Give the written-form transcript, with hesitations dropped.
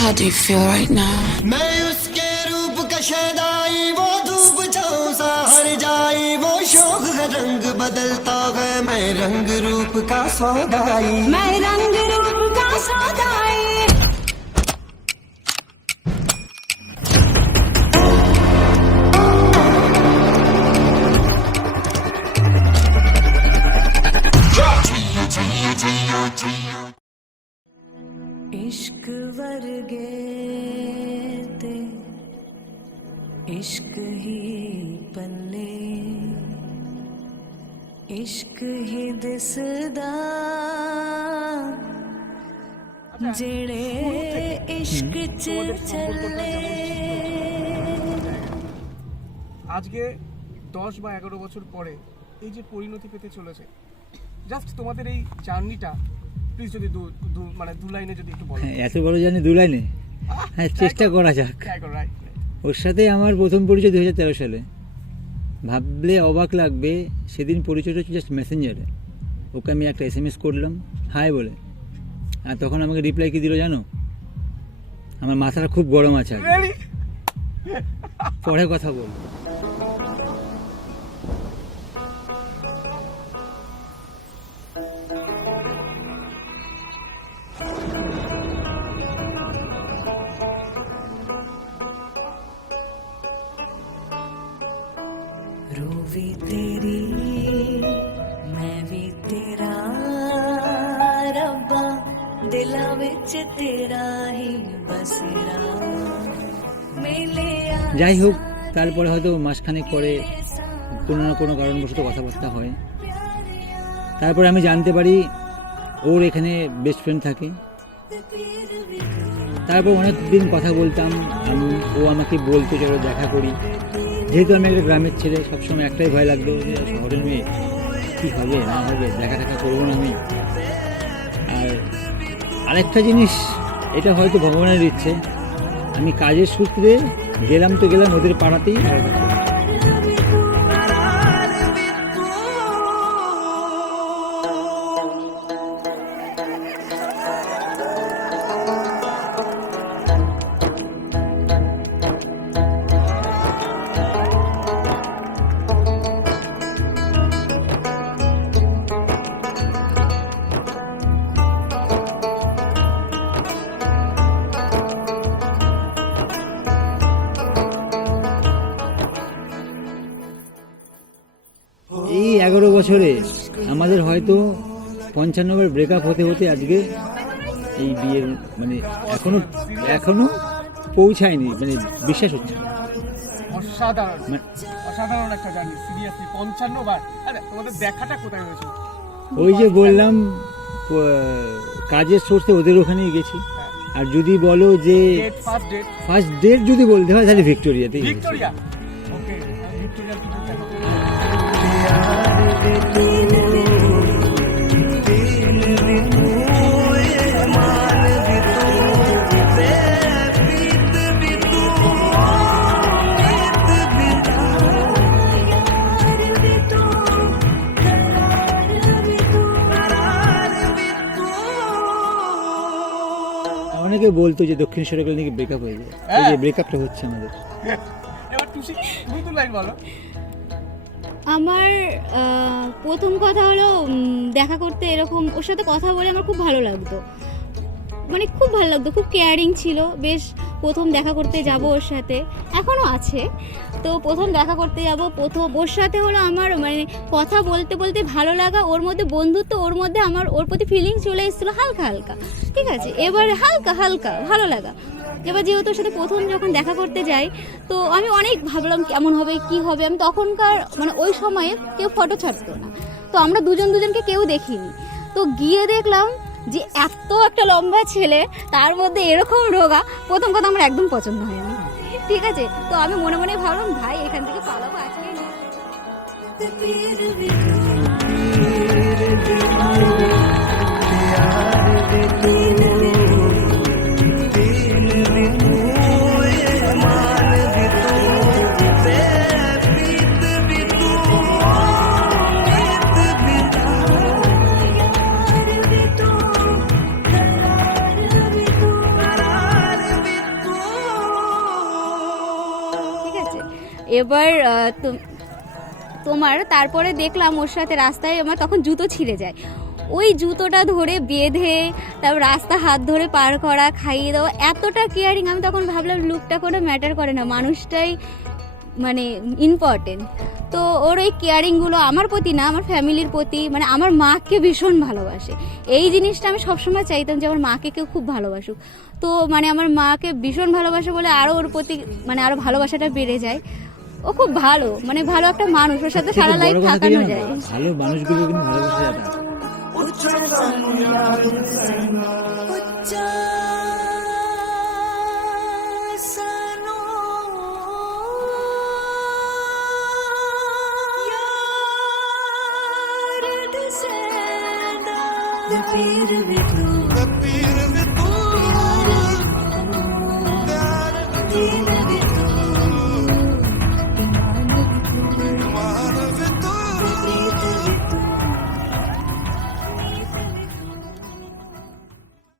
How do you feel right now? मैं उसके रूप का शैदाई, वो धूप छाँव सा हर जाई, वो शोक का रंग बदलता है, मैं रंग रूप का सौदाई, मैं रंग रूप का सौदाई। इश्क वर्गे ते इश्क ही पल्ले, इश्क ही दिसदा जेड़े इश्क च चले। আজকে 10 বা 11 বছর পরে এই যে পরিণতি পেতে চলেছে, জাস্ট তোমাদের এই জার্নিটা প্লিজ যদি দু লাইনে যদি একটু বলো। এত বড় জানি দু লাইনে? হ্যাঁ, চেষ্টা করা যাক। রাইট। ওর সাথে আমার প্রথম পরিচয় 2013 সালে। ভাবলে অবাক লাগবে, সেদিন পরিচয়টা হচ্ছে জাস্ট মেসেঞ্জারে। ওকে আমি একটা SMS করলাম হাই বলে, আর তখন আমাকে রিপ্লাই কি দিল জানো? আমার মাথাটা খুব গরম আছে, পরে কথা বল। रूवी तेरी मैं भी तेरा, रब्बा दिला विच तेरा ही बसेरा मिले। যাই হোক, তারপরে হয়তো মাসখানেক পরে কোনো না কোনো কারণবশত কথাবার্তা হয়। তারপরে আমি জানতে পারি ওর এখানে বেস্ট ফ্রেন্ড থাকে। তারপর অনেক দিন কথা বলতাম আমি, ও আমাকে বলতো চলো দেখা করি। যেহেতু আমি একটা গ্রামের ছেলে, সবসময় একটাই ভয় লাগতো যে শহরের মেয়ে কী হবে না হবে, দেখা দেখা করবো না আমি। আর আরেকটা জিনিস, এটা হয়তো ভগবানের ইচ্ছে, আমি কাজের সূত্রে গেলাম তো গেলাম ওদের পাড়াতেই। এই 11 বছরে আমাদের হয়তো 55 বার ব্রেকআপ হতে হতে আজকে এই বিয়ের মানে এখনো পৌঁছায়নি, মানে বিশ্বাস হচ্ছে না। অসাধারণ একটা জার্নি, সিরিয়াসলি 55 বার। আরে তোমাদের দেখাটা কোথায় হয়েছিল? ওই যে বললাম কাজের সোর্সে ওদের ওখানেই গেছি। আর যদি বলো যে ফার্স্ট ডেট যদি বলতে হয় তাহলে ভিক্টোরিয়াতেই। ভিক্টোরিয়া, ওকে, ভিক্টোরিয়া কি বলতে হবে? অনেকে বলতো যে দক্ষিণেশ্বরে গেলে নাকি ব্রেকআপ হয়ে যায়, এই যে ব্রেকআপটা হচ্ছে আমাদের। এবার তুমি তো লাইন বলো। আমার প্রথম কথা হলো দেখা করতে, এরকম ওর সাথে কথা বলে আমার খুব ভালো লাগতো, মানে খুব ভালো লাগতো, খুব কেয়ারিং ছিল। বেশ প্রথম দেখা করতে যাব ওর সাথে, এখনও আছে। তো প্রথম দেখা করতে যাব, প্রথম ওর সাথে হলো আমার মানে কথা বলতে বলতে ভালো লাগা, ওর মধ্যে বন্ধুত্ব, ওর মধ্যে আমার ওর প্রতি ফিলিং চলে এসেছিলো হালকা হালকা, ঠিক আছে। এবার হালকা হালকা ভালো লাগা। এবার যেহেতু ওর সাথে প্রথম যখন দেখা করতে যাই, তো আমি অনেক ভাবলাম কেমন হবে কি হবে। আমি তখনকার মানে ওই সময়ে কেউ ফটো ছাড়তো না, তো আমরা দুজনকে কেউ দেখিনি। তো গিয়ে দেখলাম যে এত একটা লম্বা ছেলে, তার মধ্যে এরকম রোগা। প্রথম কথা আমার একদম পছন্দ হয়নি, ঠিক আছে। তো আমি মনে মনে ভাবলাম ভাই এখান থেকে পালাবো আজকে। অনেকে বলতো এবার তোমার তারপরে দেখলাম ওর সাথে রাস্তায় আমার তখন জুতো ছিঁড়ে যায়, ওই জুতোটা ধরে বেঁধে তারপর রাস্তা হাত ধরে পার করা, খাইয়ে দেওয়া, এতটা কেয়ারিং। আমি তখন ভাবলাম লুকটা কোনো ম্যাটার করে না, মানুষটাই মানে ইম্পর্টেন্ট। তো ওর এই কেয়ারিংগুলো আমার প্রতি না, আমার ফ্যামিলির প্রতি, মানে আমার মাকে ভীষণ ভালোবাসে। এই জিনিসটা আমি সবসময় চাইতাম যে আমার মাকে কেউ খুব ভালোবাসুক। তো মানে আমার মাকে ভীষণ ভালোবাসে বলে আরও ওর প্রতি মানে আরও ভালোবাসাটা বেড়ে যায়। ও খুব ভালো, মানে ভালো একটা মানুষ, ওর সাথে সারা লাইফ বড় কথা কি থাকানো জানো? যায়। ভালো মানুষগুলো কিন্তু ভালোবাসে যাবে। पीर भी तू पीर में तू तेरा